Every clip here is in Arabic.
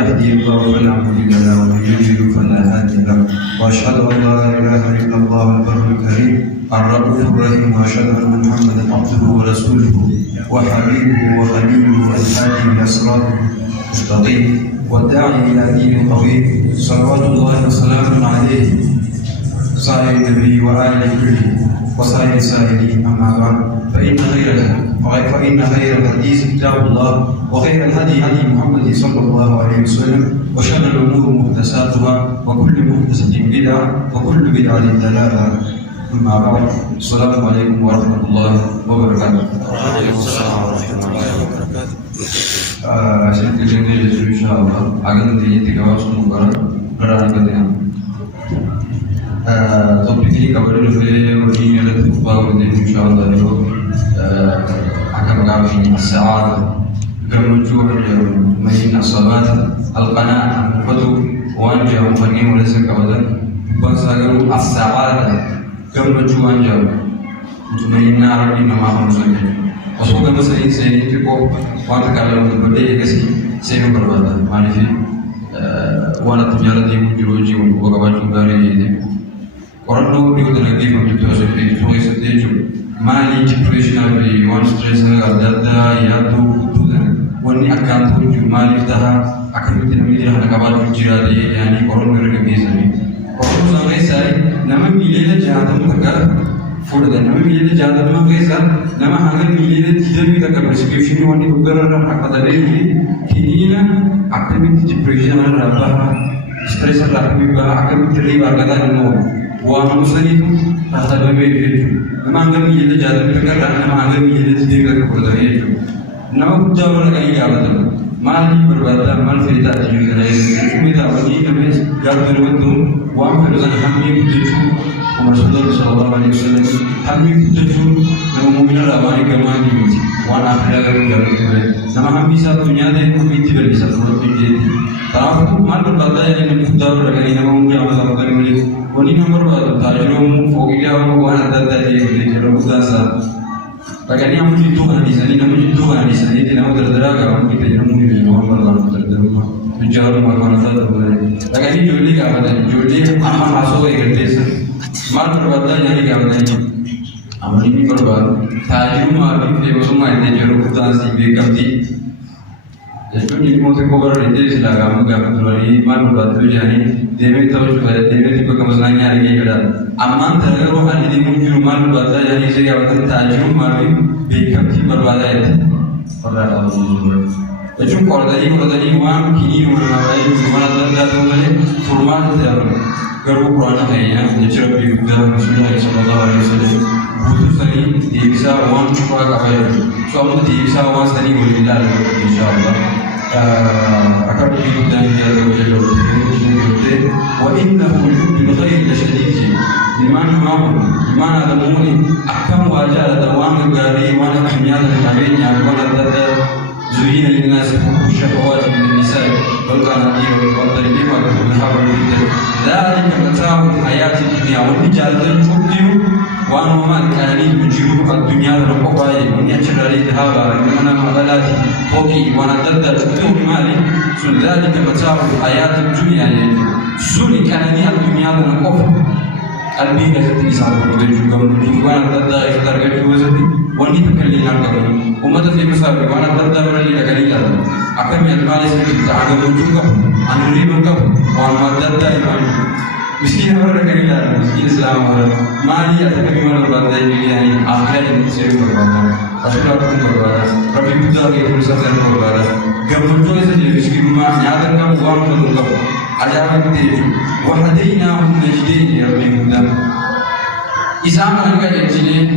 يهدي الله فلا مضل له ومن يضلل فلا هادي له واشهد ان لا اله الا الله البر الكريم الرؤوف الرحيم واشهد ان محمدا عبده ورسوله وحبيبه وخليله والهادي الى صراطه المستقيم والداعي الى دين قويم صلوات الله وسلامه عليه سائر النبي واله كله وسائر السائلين اما بعد فان خير الحديث كتاب الله وخير الهدي هدي محمد صلى الله عليه وسلم وشر الامور محدثاتها وكل محدثه بدعه وكل بدعه ضلاله اما بعد السلام عليكم ورحمه الله وبركاته. وعليكم السلام ورحمة الله وبركاته. Saya terjadi insyaallah akan terjadi tiga waktu mubarak berada di topik ini kabar dulu ini ada tujuh dan insyaallah itu akan mengambil saat kemujuan main asabat al-qana'ah fatu wanja mufani mulai kawalan bahasa garu as-sa'ad kemujuan jauh main arabi nama maksudnya Aku kan saya itu kok waktu kalau berbeda kasih saya berbeda mana sih wanita penjara di Mujiroji untuk kawan dari ini orang dulu dia lagi begitu seperti itu itu mali profesional di one stress ada ya tuh wani akan tuh mali dah akan kita milih anak kawan jira di yani orang mereka biasa ni orang sampai saya nama milihnya jangan terkadang Further, nama milih jalan nama kesa, nama agar milih tidak bisa prescription wani udara apa tadi kini na akan itu depression apa stress apa akan terlibat kata no wah musuh itu rasa berbeda nama agar milih jalan terkadang nama agar milih tidak further itu nama jauh lagi jalan mali berbeda mal cerita juga cuma tak lagi nama jalan itu wah kerana kami itu Rasulullah sallallahu alaihi wasallam kami tujuh nama mukmin ramai kemana ini wana akhirnya kami nama kami satu nyata kami tidak bisa turut menjadi kalau itu malu kata yang mudahur lagi nama mukmin Allah kami milik ini nomor berapa tajam fokiya wana dada dia kalau mudahsa Bagainya mungkin Tuhan di sana, namun Tuhan di sana itu nama terdera kalau kita jangan mungkin Muhammad Allah terdera menjauh mana saja boleh. Bagainya juli apa tadi juli aman masuk ke desa. Mal berbeda jadi kawan ini. Amal ini berbeda. Tajam mungkin dia semua itu jauh kita sih berkati. Jadi ini mungkin kabar itu sila kamu kamu dari mal berbeda jadi demi tahu juga demi juga kamu senangnya lagi ada. Aman terlalu hal ini mungkin mal berbeda jadi saya akan tajam mungkin berkati berbeda itu. Pada Allah Subhanahu. Jadi kalau tadi uang kini orang lain mana tanda boleh formal tidak. Kalau Quran ayatnya menceritakan kehidupan Rasulullah sallallahu alaihi wasallam butuh tadi dia bisa uang cukup kaya suami dia bisa uang tadi boleh tidak insyaallah akan kehidupan dia berjalan wa innahu bil khair lasyadid mana ada mungkin akan wajah ada uang dari mana ahmiyat tabinya wala tadda زين للناس حب الشهوات من النساء والقناطير والقنطرين والحبل ذلك متاع الحياة الدنيا والرجال تبدل وأنهما الكائنين يجيبوا الدنيا والقبائل من يشر الذهاب من المغلات فوقي ونتدى تبدل مالي ذلك متاع الحياة الدنيا سوني كائنين الدنيا والقبائل البيئة التي سأقول juga menunjukkan tanda ikhtar wazati wanita kalian akan umat itu besar wana tanda berani kalian akan menyalmali sedikit agak menunjukkan anuri menunjukkan wana tanda iman miskin orang kalian miskin Islam orang mali atau bagaimana berbandai pilihan akhir yang sering berbandai Rasulullah pun berbandai Rabbi Buddha ke berusaha berbandai gampang saja miskin rumah nyata kamu uang menunjukkan ajaran kita wahdainahum najdain ya Rabbi Buddha Islam adalah jadi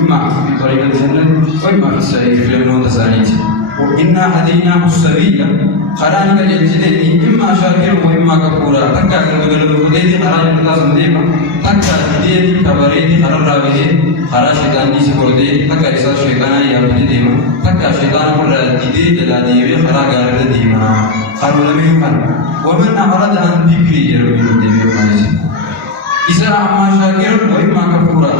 imam di tarikat jannah wa imam fi sa'ir fi al-nawt saniti wa inna hadainahu as-sabila qaran ka jadi imma syakir wa imma kafura takka kalau begitu qaran kita sendiri takka dia kabari di qaran rawi qara syaitan di seperti takka isa syaitan yang begitu takka syaitan berada di dalam diri qara garada di mana qalu lam yukan wa man arada an dhikri ya rabbi Isa amma syakir wa imma kafura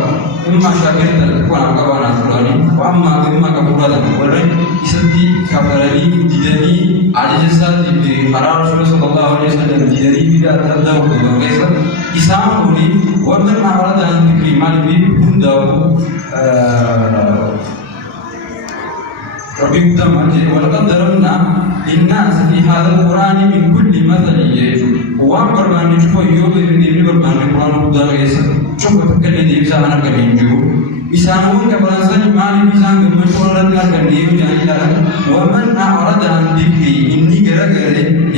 إما شاكرة تكون عقبانا فلاني وأما إما كفرة ورن يسدي كفرني جدني على جسد بقرار رسول صلى الله عليه وسلم جدني بدا تبدأ وكذا إساموني ومن أراد أن يكرم لي بنداو ربي متمجد ولقد ضربنا للناس في هذا القرآن من كل مثل يجوز وأمر بأن نشوف يوم يبني بربان القرآن مدرس شوف تكلم دي بسانا كريمجو إسانون كبرانسان مالي بسان كمشورة كريم جانيلا ومن أراد أن ذكري إني كرا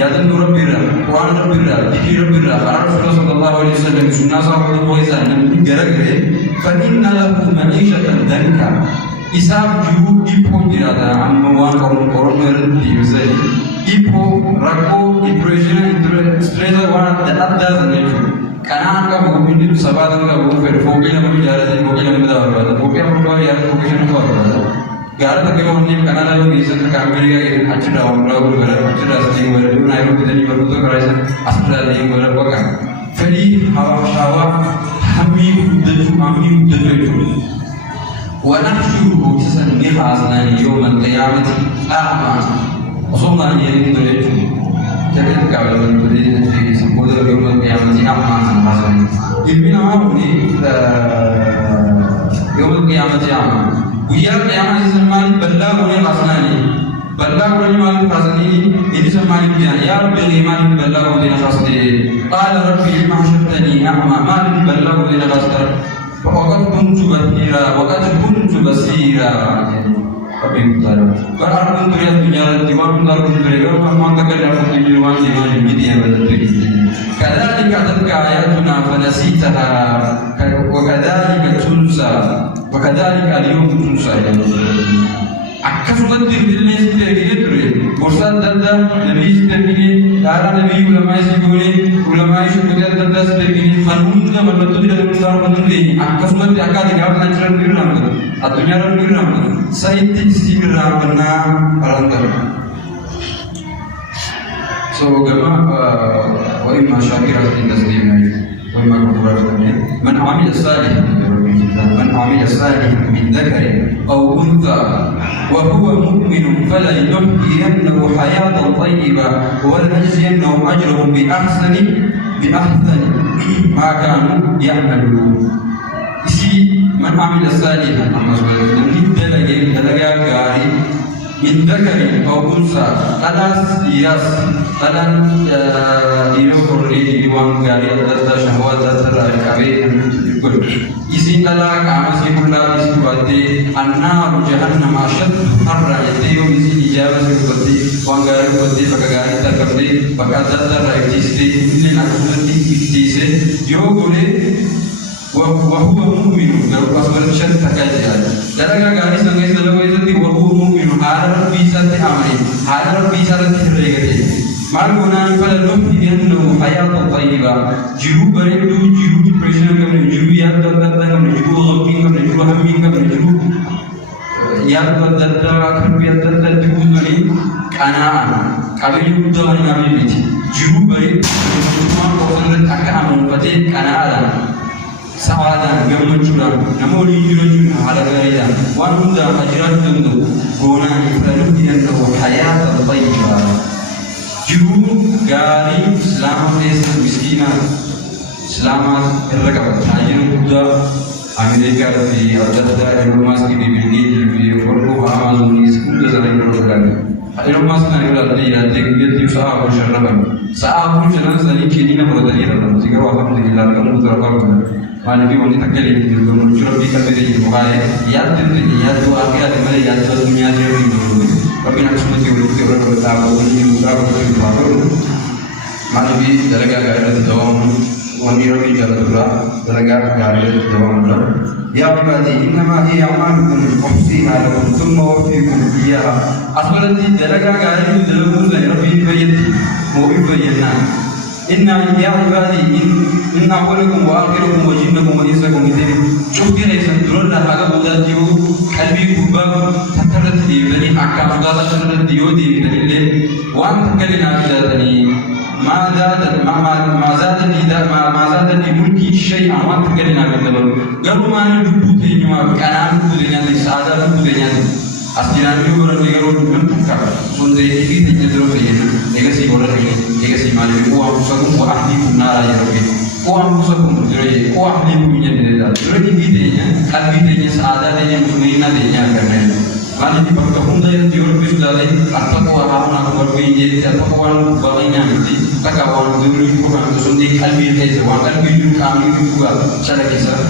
يادن ربنا قرآن ربنا ذكر ربنا قرآن رسول صلى الله عليه وسلم سنة صلى الله عليه وسلم كرا فإن له معيشة ضنكا Isab juga ipo dirada amuan orang merendiusai ipo ragu depression stress wana ada zaneju karena angka buku ini sahabat angka buku verfoki yang menjadi jadi buku yang mudah berada buku yang berubah ya buku yang mudah berada gara tak kau ni karena lalu bisa terkambil ya itu hajat orang lalu berada hajat asing berada itu naik kita ni berada kerana asal dari berada bukan jadi hawa hamil daju ونحشره تسنيها أصنان يوم القيامة أعمى وصلنا إليه درجة تكتك على من تريد في سبوذ يوم القيامة أعمى أصنان إلمنا معوني يوم القيامة أعمى ويا القيامة يسمى بلاغني أصناني بلاغني مال أصناني إذا سمى بيان يا رب الإيمان بلاغني أصناني قال ربي لما حشرتني أعمى ما بلاغني أصناني وقد كنت بصيرا Tapi betul. Kalau pun terlihat dunia tiwar pun kalau terlihat orang tak kenal pun di luar di media betul. Kadang dikatakan ayatuna fanasitaha, kadang tunsa, kadang aliyum tunsa. Akasulat dirinya seperti itu. Bosan dada Nabi seperti ini, darah Nabi ulama seperti dada seperti ini. Fanum dah berbentuk tidak benar bentuk. Akasulat diakal dikatakan natural diram. Atunya orang diram. Saintis diram benar orang diram. So gama wali masyarakat kita sendiri, wali masyarakat من عمل صالحا من ذكر أو أنثى وهو مؤمن فلنحيينه حياة طيبة ولنجزينهم أجرهم بأحسن ما كانوا يعملون. Isi من عمل صالحا من دلقا كاري من ذكر أو أنثى talan ilo korli diwang kari atas syahwat atas kabeh ikut isi tala kama si bulla isi bati anna jahannam ashad harra yatiyo isi ijaba si bati wangari bati pakagari takabdi pakadata raitisti ini nakuti istise yo gole وهو مؤمن لو أصبر شد تكاجل لذلك قال سنجد له إذا وهو مؤمن هذا بيسات أمري هذا بيسات تريغتي ما كنا فلنحيينه حياة طيبة جرو بريدو جرو depression كم جرو ياد دادا كم جرو غمين كم جرو همين كم جرو ياد دادا كم ياد دادا جرو غني كنا كابي يبدو أن كابي بيت جرو بريد ما كوسن تكامل فتي كنا على Sawadan gammachuudhaan namoonni jiran haala gaariidhaan waan hundaa ajiraachuu danda'u goonaan iftaluudhaan hayaata tayyibaa jiruu gaarii islaama keessa miskiina islaamaa irra qaba taajira guddaa Ameerikaa fi adda addaa Elon-Musk Bill fi Fordoo Amazonis hunda sana irra godhani Elon-Musk na irra yaadee biyyattii sa'a afur sharraban sa'a afur shanan sanii kennina fudhatanii irra siga waa alhamdulillah kan mutu rafa Nabi wanita kali ini juga muncul di kabin bukai ya tu akhirnya mana ya tu dunia dia ini tapi nak semua teori orang bertahu ini bukan bertahu mana bi dalaga gaya itu doang wanita bi jalan dalaga gaya itu doang ya ibadi innama hiya a'malukum uhsiha lakum thumma uwaffikum iyyaha asbalati dalaga gaya itu dalam Rabbi bayat mau bayatna Inna ya ibadi inna awwalakum wa akhirakum wa jinnakum wa insakum شوف كده يسندرون لها حاجة بودا ديو قلبي كوبا تكرت دي بني حكام بودا تكرت ديو دي بني اللي وان تكلنا في ذاتني ما زادني ملكي شيئا وانت كلنا بالدبر قالوا ما ندبوت إنما أنا أقول إن السعادة أقول إن أصلاً يقولون يقولون من تكا سندري في تجدروا فينا نجسي ولا نجسي مالي هو أمسكم وأحدكم نارا يربي هو أمسكم جري هو أحدكم يجدروا جري في تجنا كل في تجنا سعادة تجنا مسلمين تجنا كرنا مالي في بكتهم ده يجور بيسدالي أتقوا هارون أكبر بيجي أتقوا بعيننا نتي تكاوان دوري كمان سندري كل في تجنا وكل في تجنا كامل juga cara kisah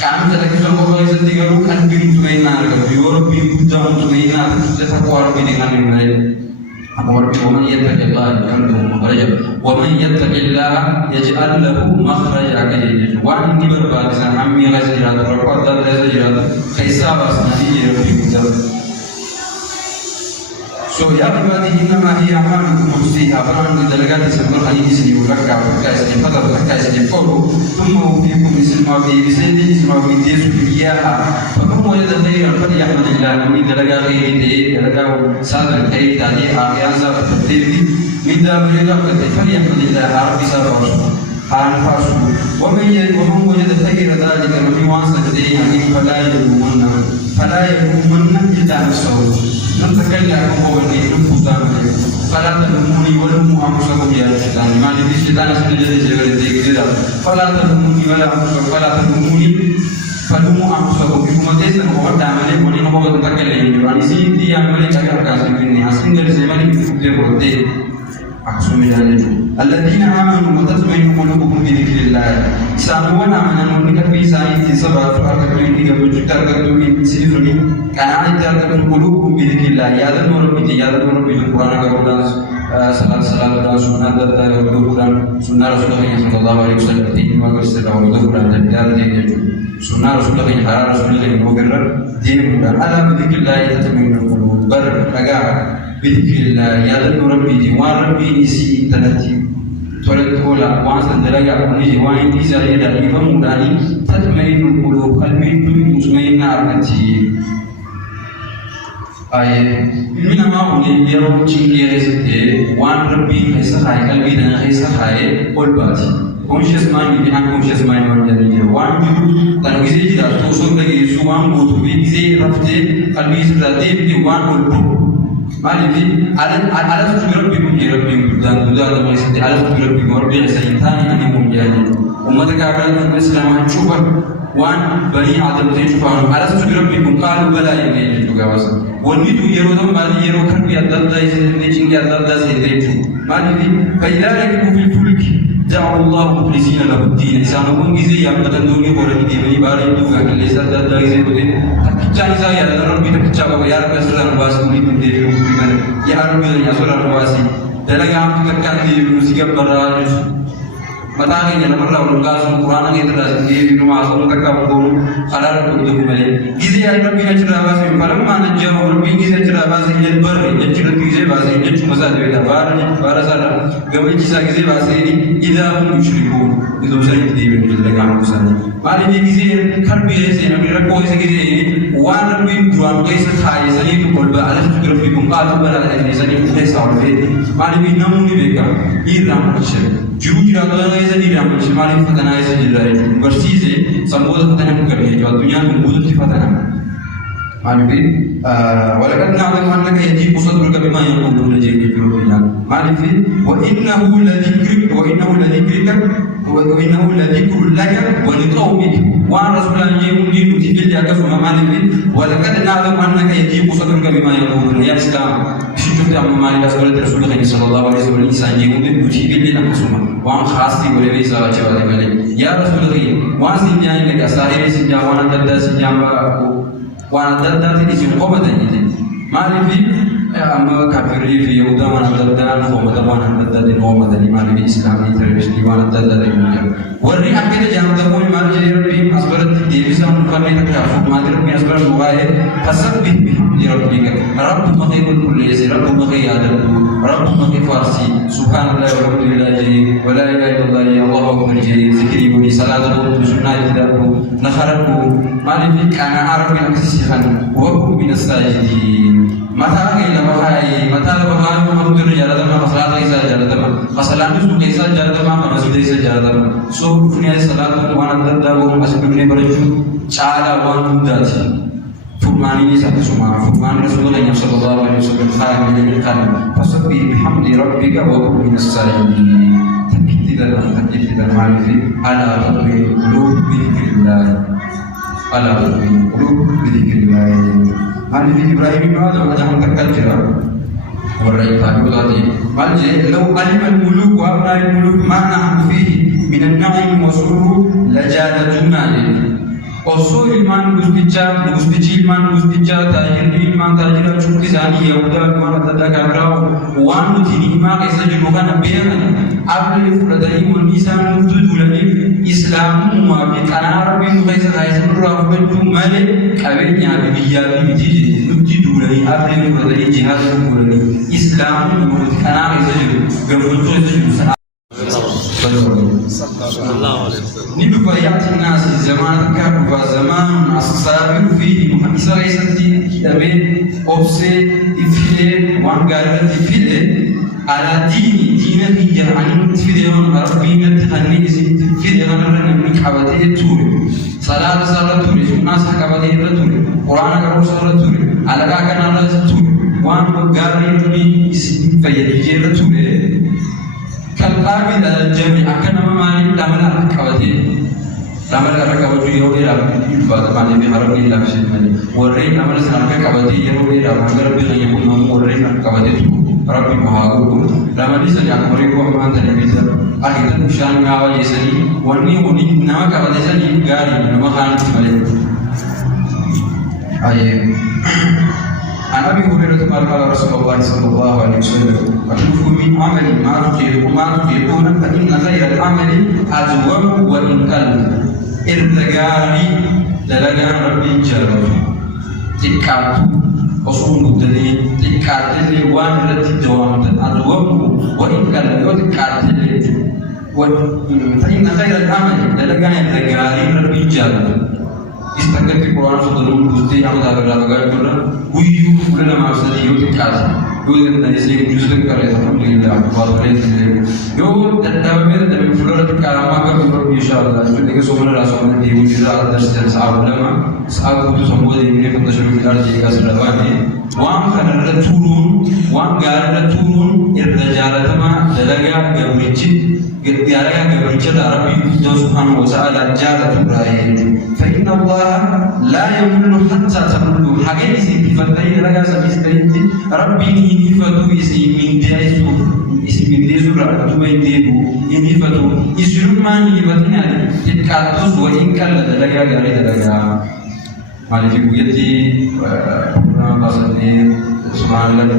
kami jadi kita mau bahas tiga lu kan bin tuainar kan biar bin jam tuainar kita kuar bin dengan yang lain apa orang orang yang terjadi kan tu makanya orang yang terjadi yaj'al lahu makhraja kaya wan ini berbahasa kami ngasih jalan berapa dan ngasih jalan kaisa bahasa nanti jadi bin jam so ya ibadi innama hiya a'malukum muhsiha faman dalagat sabr hadith sini ulaka kais ni fadal kais ni qulu thumma fiikum isma bi lisani isma bi tisbiyaha faman wajada khayran falyahmadillah min dalagat ghayri dalagat sadr kay tadi ayan sa tadbiri min dalagat falyahmadillah rabbi sabr anfasu wa man wajada khayra dhalika min wasa dayhi fala yalumanna illa nafsuhu نتكلم هو اللي نفوزان فلا تلوموني ولوموا أنفسكم يا شيطان ما لي الشيطان سنجد جبل ذكر فلا تلوموني ولا أنفسكم فلا تلوموني فلوموا أنفسكم بكم تيسن هو تعمل وني نبغى نتكلم يعني سيدي عملي كذا كذا مني أصلاً غير زماني بفكر بردي أقسم بالله الذين آمنوا وتطمئن قلوبهم بذكر الله سامونا من المنكر في ساعة سبعة فرقة من كبر من سيفني كان عادة قلوبهم بذكر الله يا ذا ربي يا ذا ربي القرآن كقرآن صلاة سنة القرآن سنة رسول الله صلى الله عليه وسلم دين وقصة القرآن تبدأ دين سنة رسول الله حرام رسول الله مغرر دين على بذكر الله تطمئن القلوب بر أجا بذكر الله يا ذا ربي جوار ربي نسي تنتي تولد أولا وانسان دلائي أقولي وين إزاي دلائي فمولاني تطمئن القلوب قلبي مسمين أرنتي من ما أقولي يروح تيجي رزقه وان ربي خيسة خاي قلبي دنا خيسة خاي قل باتي conscious mind ini unconscious mind menjadi jawan itu kalau kita tidak tosok lagi suam butuh kita rafte kalau kita tidak di wan ulbu malih ada sesuatu yang berbeda dan juga ada masih ada sesuatu yang berbeda sehingga ini menjadi umat kafir Islam coba wan bani Adam itu coba ada sesuatu yang berbeda kalau bala ini juga masa wanita itu yerodom malih yerod kan biar dada ini tinggal dada itu malih pada lagi kufil fulki جعل الله مخلصين له الدين إسانهم إزاي يبدأ دوني قرن ديني باري دوغا كليس دادا إزاي بدين تكتشا إزاي يا ربي تكتشا بابا يا ربي أسرع الواس كوني من ديري وكذا يا ربي أسرع الواسي دلنا عم تكتشا ديري مسيكا براج متى كنا نمر لولاس القرآن كده لازم ديري نما أسمع تكتشا بقول خلال كده كمالي إزاي يا ربي أسرع الواسي فلما ما نجوا ربي إزاي أسرع الواسي يجبر يجبر إزاي واسي يجبر مساد بيدا بارا سارا قبل كيسا إزاي واسي إذا هم يشركون إذا مسلم ديري بيدا كانوا مساني مالي إزاي كربي إزاي نبيرك كويس إزاي وان ربي جوان كيس خاي سني تقول بألف تقول فيكم قالوا بلا إزاي كيس أولي مالي بيناموني بيكا إيرام كشر جوجي راغلا إزاي إيرام كشر مالي فتنا إزاي جراي برسيزه سموه فتنا مكريه جو الدنيا مبودة فتنا مالي بي ولكن نعلم أنك يجيب صدرك بما يقولون جيب جروبنا مالي في وإنه لذكرك لك ولقومك وعن رسول الله يقول لي نتيجة لك فما مالي في ولكن نعلم أنك يجيب صدرك بما يقولون يا إسلام شفت أمام مالي رسول الله صلى الله عليه وسلم إنسان يقول لي نتيجة لك وعن خاصتي ولي سارة جوالي مالي يا رسول الله وعن سنجان لك أساري سنجان وعن دادا سنجان وعن دادا تنسي قوة تنسي مالي في أما كافري في يهودا وعن دادا نقوم وعن دادا نقوم مالي في إسلامي تربيشني وعن دادا نقوم ورني أكيد جانب تقول مالي جربي أصبرت ديفيسا مقرني تكافر مالي ربي أصبرت مغاية فسبح بحمد ربك رب مخي كل يسير رب مخي آدم رب مخي فارسي سبحان الله والحمد لله جري ولا إله إلا الله الله أكبر جري ذكري بني صلاة الله سنة كتابه نخرته مالي في كان عربي أكسسخا وهو من الساجدين mata keessa bahaayee mataa lafa bahaayee uumama turre jaalatama masalaata isaa jaalatama masalaan sun keessaa jaalatama masjida isa jaalatama soo dhufnee salaatu waan adda addaa goon as dhufnee barachuu caalaa waan hundaati furmaanii isaa kisuma furmaanii rasuula keenya sallallahu alaihi wasallam kaa'amee kan fasabbi bihamdi rabbika wa kun min as-saalihiin تجديدا معرفي على تطوير القلوب بذكر الله على تطوير القلوب بذكر الله معرفي إبراهيم بن آدم وجهه تكتر والرئيس أبوذاتي مالجي لو علم الملوك وأبناء الملوك ما نحن فيه من النعيم والسرور لجادتنا osoo ilmaan gustichi ilmaan gustichaa taajirri ilmaan taajira cufti isaanii yahudaa waan adda addaa gaagiraa'u waan nuti himaa keessa jiru kana beekan abdii fudhatanii wanni isaan nutti duulaniif islaamummaa fi qanaa rabbiin keessa taasisan irraa fudhachuu malee qabeenyaa fi biyyaa fi miti nutti duulanii abdii fudhatanii jihaada duulanii islaamummaa fi qanaa keessa jiru gammachuu keessa jiru sana ندفع يأتي الناس زمان كرب زمان السابق فيه محمد ليس كتابين أبسي إفلي وان قالت إفلي على دين يعني إفلي وان ربي متهني إفلي غنرن من كعبته توري صلاة توري الناس كعبته توري قرآن كروس توري على كان على توري وان قاري ربي فيجي توري كالقابل على الجميع كان مالي لامل ركبتي لامل ركبتي يومي رابي بعد ما نبي هرب لي لامش مالي ورين لامل سنام ركبتي يومي رابي مگر بيجي يوم ورين ركبتي ربي مهاجو لامل سني أكبر يكون ما تاني بيتر أكيد مشان عاوي يسني وني نما كبتي سني غاري نما خان مالي أيه عن أبي هريرة قال رسول الله صلى الله عليه وسلم أكلكم من عمل ما تطيقون فإن خير العمل أدوم وإن قل إرتقاني للقان ربي جرب تكات أصول الدليل تكات اللي وان التي دوامت أدوم وإن قل تكات اللي فإن خير العمل للقان إرتقاني ربي جرب استقبل في القرآن صدرون بستي أمد أبدا بغير كنا ويجو كلنا مع سدي يوم تكاسي يوم الناس يجوزن كره الحمد لله والله يوم تتابع تبي فلورة كلامه كبير إن شاء الله يوم تيجي سومنا راسنا دي وجزاء درس سعب لما سعب كتو سمود ini فتشرف في الأرض كاسر دواني وان خنرد تورون وان غارد تورون الرجال تما دلقا قبرتشي قديارا قبرتشي ربي سبحانه وتعالى جالة تبراهيم فإن الله لا يمل حتى تملوا حاجة اسم فتاين لغا سبيستين ربي يفتو اسم من ديسو اسم من ديسو رأتو من ديبو يفتو اسم من يفتنا تتكاتوس وإن كان لدلقا غاري دلقا مالك بيتي program pasal subhanallah la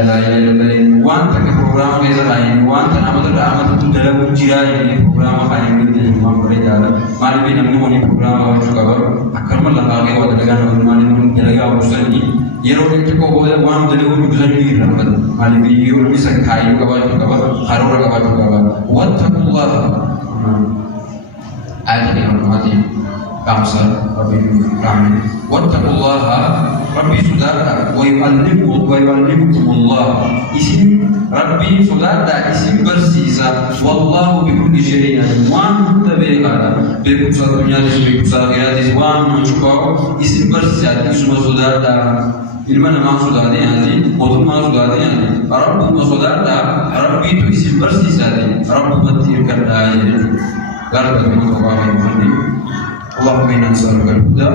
ilaha illallah wan tak program beza lain wan tak amat tu dalam jiran ini program apa yang kita imam berjalan malik bin amnu ini program apa juga ber akan melanggar ke dengan malik bin jaga urusan ini yero itu kau boleh wan dari urusan ini ramad malik bin yero bisa kai ke bawah juga ber harura ke bawah juga ber wattaqullah ayat yang mati kamsar Rabbi kami wattaqullaha Rabbi saudara wa yu'allimukumullah isim Rabbi saudara isim bersisa wallahu bi kulli shay'in wa tabi'ala bi kusatunya di kusagati wa mencukup isim bersisa isim saudara ilmu nama saudara ini bodoh nama saudara ini Rabbu saudara Rabbi itu isim bersisa Rabbu mentirkan ayat garba dengan اللهم انا نسالك الهدى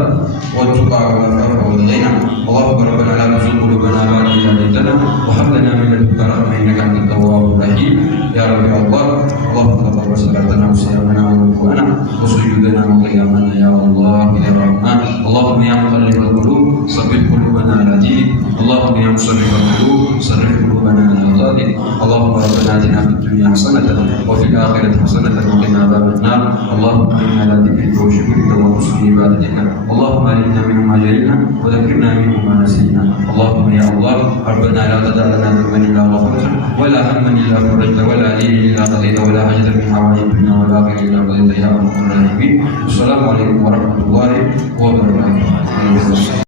والتقى والعفاف والغنى اللهم ربنا لا تزغ قلوبنا بعد إذ هديتنا وهب لنا من لدنك رحمة انك انت التواب الرحيم يا رب يا الله اللهم تقبل صلاتنا وصيامنا وركوعنا وسجودنا وقيامنا يا الله يا رحمن اللهم يا مقلب القلوب ثبت قلوبنا على دينك اللهم يا مصرف القلوب صرف قلوبنا على طاعتك اللهم ربنا اتنا في الدنيا حسنة وفي الآخرة حسنة وقنا عذاب النار اللهم اعنا على ذكرك وشكرك وحسن عبادتك اللهم علمنا منه ما جهلنا وذكرنا منه ما نسينا اللهم يا الله ربنا لا تدع لنا ذنبا الا غفرته ولا هما الا فرجته ولا دينا الا قضيته ولا حاجه من حوائج الدنيا والاخره الا قضيتها يا ارحم الراحمين والسلام عليكم ورحمه الله وبركاته